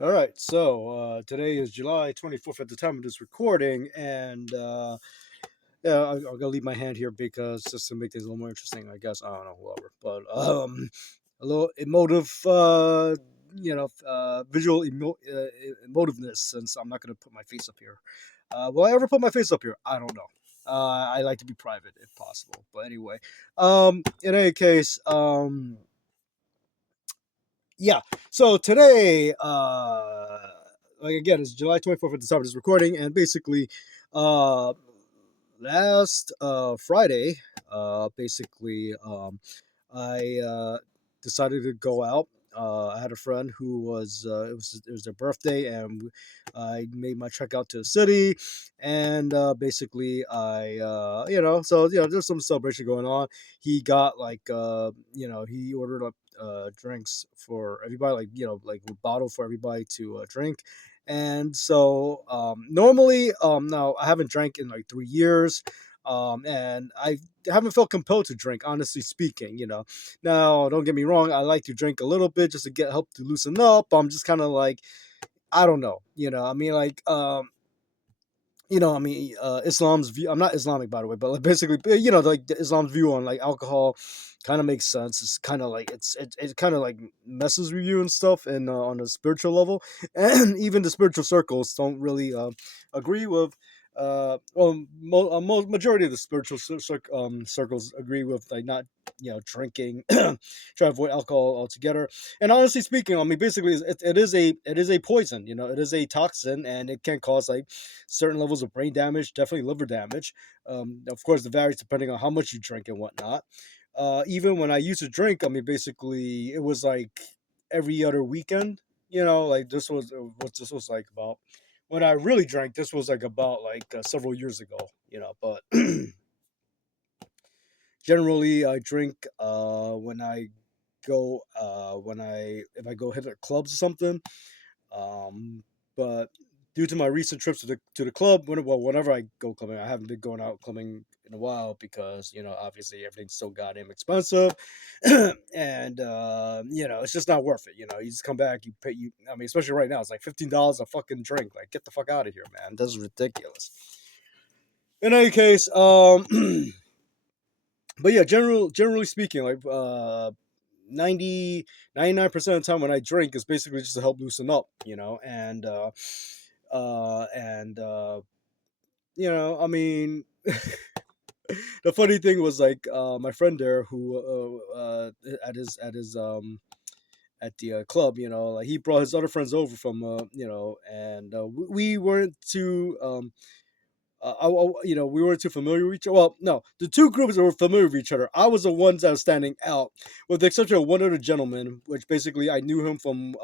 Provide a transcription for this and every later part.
All right, so today is July 24th at the time of this recording, and yeah, I'll leave my hand here because just to make things a little more interesting, I guess. I don't know, whoever, but a little emotive, visual emotiveness, since I'm not going to put my face up here. Will I ever put my face up here? I don't know. I like to be private if possible, but anyway, in any case, yeah. So today, like again, it's July 24th at the time of this recording, and basically, uh, last Friday, I decided to go out. I had a friend who was it was their birthday, and I made my trek out to the city, and basically there's some celebration going on. He got he ordered up drinks for everybody, like a bottle for everybody to drink. And so normally, now I haven't drank in like 3 years, and I haven't felt compelled to drink, honestly speaking. Now don't get me wrong, I like to drink a little bit just to get help to loosen up. I'm just kind of like, I don't know, I mean, like, Islam's view. I'm not Islamic, by the way, but like basically, like the Islam's view on like alcohol kind of makes sense. It's kind of like it kind of like messes with you and stuff, and on a spiritual level, and even the spiritual circles don't really agree with. Majority of the spiritual circles agree with like not drinking, try to avoid alcohol altogether. And honestly speaking, I mean, basically, it is a poison. It is a toxin, and it can cause like certain levels of brain damage, definitely liver damage. Of course, it varies depending on how much you drink and whatnot. Even when I used to drink, I mean, basically, it was like every other weekend. Like this was what this was like about when I really drank. This was like about like several years ago. But generally, I drink when I if I go hit the clubs or something. But due to my recent trips to the club, whenever I go clubbing, I haven't been going out clubbing in a while because obviously everything's so goddamn expensive, and it's just not worth it. You just come back, you pay you. I mean, especially right now, it's like $15 a fucking drink. Like, get the fuck out of here, man. This is ridiculous. In any case, but yeah, generally speaking, like 99% of the time when I drink is basically just to help loosen up, and I mean, the funny thing was like my friend there who at the club, like he brought his other friends over from and we weren't too we weren't too familiar with each other. Well, no, the two groups were familiar with each other. I was the ones that was standing out, with the exception of one other gentleman, which basically I knew him from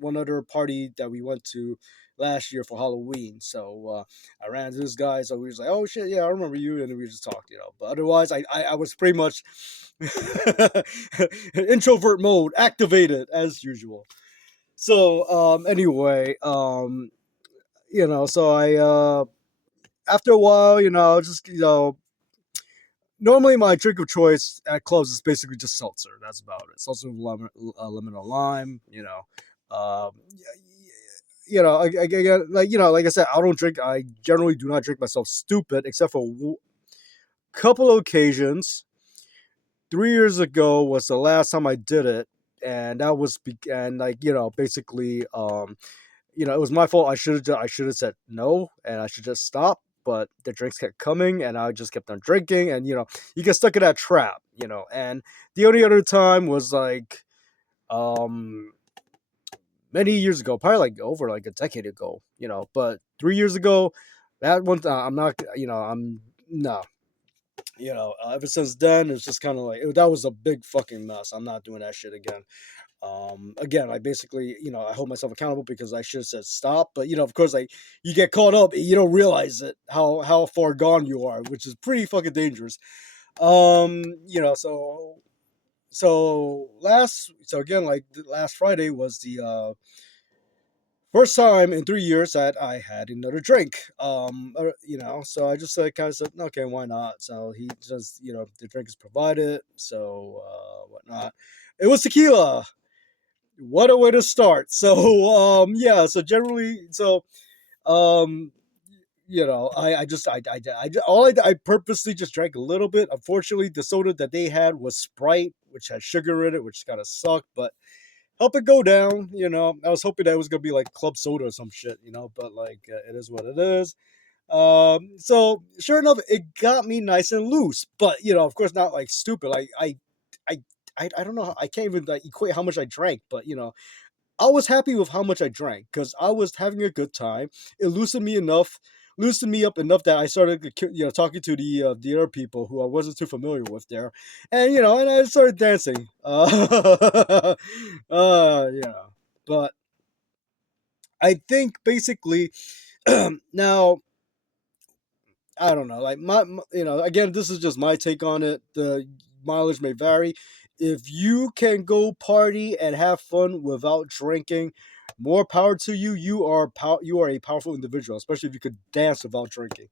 one other party that we went to last year for Halloween. So I ran into this guy, so we was like, "Oh shit, yeah, I remember you," and we just talked, But otherwise, I was pretty much introvert mode activated as usual. So anyway, so I after a while, just normally my drink of choice at clubs is basically just seltzer. That's about it. Seltzer with lemon or lime. Um, again, like I said, I don't drink. I generally do not drink myself stupid, except for couple of occasions. 3 years ago was the last time I did it, and that was and like basically it was my fault. I should have said no, and I should just stop. But the drinks kept coming, and I just kept on drinking, and you get stuck in that trap. And the only other time was like um many years ago, probably like over like a decade ago. But 3 years ago, that one I'm not. I'm no. Ever since then, it's just kind of like that was a big fucking mess. I'm not doing that shit again. Again, I basically, I hold myself accountable because I should have said stop, but of course, like you get caught up, you don't realize it how far gone you are, which is pretty fucking dangerous. So again, like last Friday was the first time in 3 years that I had another drink. So I just kind of said, okay, why not? So he just, the drink is provided, so whatnot. It was tequila. what a way to start. So yeah, so generally, so um I purposely just drank a little bit. Unfortunately, the soda that they had was Sprite, which had sugar in it, which kind of sucked, but help it go down. I was hoping that it was gonna be like club soda or some shit, but like it is what it is. So sure enough, it got me nice and loose, but of course, not like stupid. Like I, I don't know. I can't even like equate how much I drank, but I was happy with how much I drank because I was having a good time. It loosened me up enough that I started, talking to the other people who I wasn't too familiar with there, and and I started dancing. But I think basically now I don't know, like again, this is just my take on it. The mileage may vary. If you can go party and have fun without drinking, more power to you. You are a powerful individual, especially if you could dance without drinking.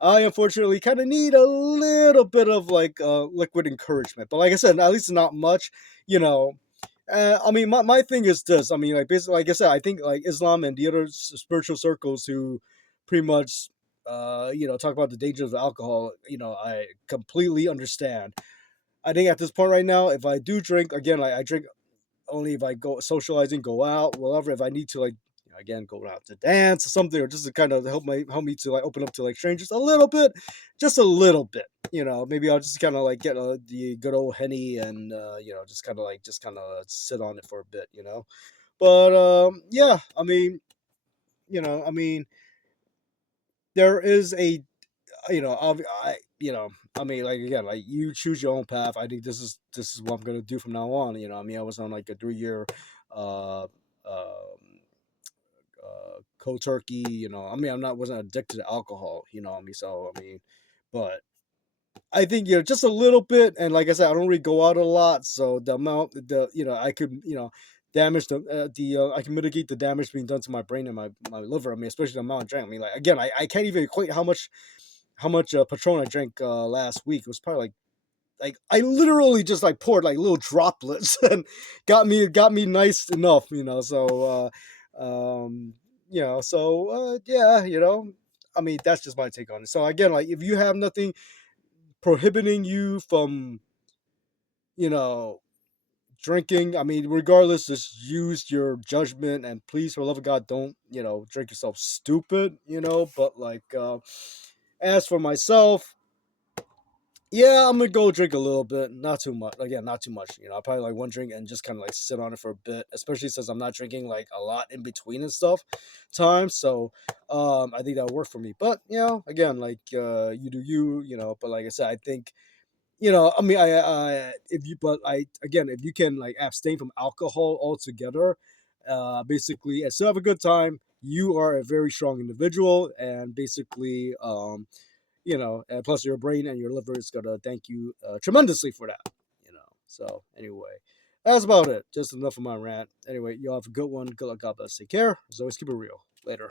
I unfortunately kind of need a little bit of like liquid encouragement, but like I said, at least not much. You know, I mean, my thing is this. I mean, like basically, like I said, I think like Islam and the other spiritual circles who pretty much, talk about the dangers of alcohol. I completely understand. I think at this point right now, if I do drink again, like I drink only if I go socializing, go out, whatever. If I need to like again go out to dance or something, or just to kind of help me to like open up to like strangers a little bit, just a little bit. Maybe I'll just kind of like get the good old henny and just kind of sit on it for a bit. But yeah, I mean, I mean, there is a I mean, like again, like you choose your own path. I think this is what I'm gonna do from now on. I mean, I was on like a 3 year uh, cold turkey. I mean, wasn't addicted to alcohol. I mean, so I mean, but I think just a little bit, and like I said, I don't really go out a lot, so the I could damage I can mitigate the damage being done to my brain and my liver. I mean, especially the amount I drank. I mean, like again, I can't even equate how much Patron I drank last week. It was probably like I literally just like poured like little droplets and got me nice enough. So yeah, I mean that's just my take on it. So again, like if you have nothing prohibiting you from you know drinking, I mean regardless, just use your judgment and please for the love of God don't drink yourself stupid. But like as for myself, yeah, I'm gonna go drink a little bit, not too much. Again, not too much. I probably like one drink and just kind of like sit on it for a bit, especially since I'm not drinking like a lot in between and stuff. Time, so I think that'll work for me. But again, like you do you, But like I said, I think I mean, if you, but I again, if you can like abstain from alcohol altogether, basically, and still have a good time, you are a very strong individual, and basically, and plus your brain and your liver is gonna thank you tremendously for that. So anyway, that's about it. Just enough of my rant. Anyway, y'all have a good one. Good luck. God bless. Take care. As always, keep it real. Later.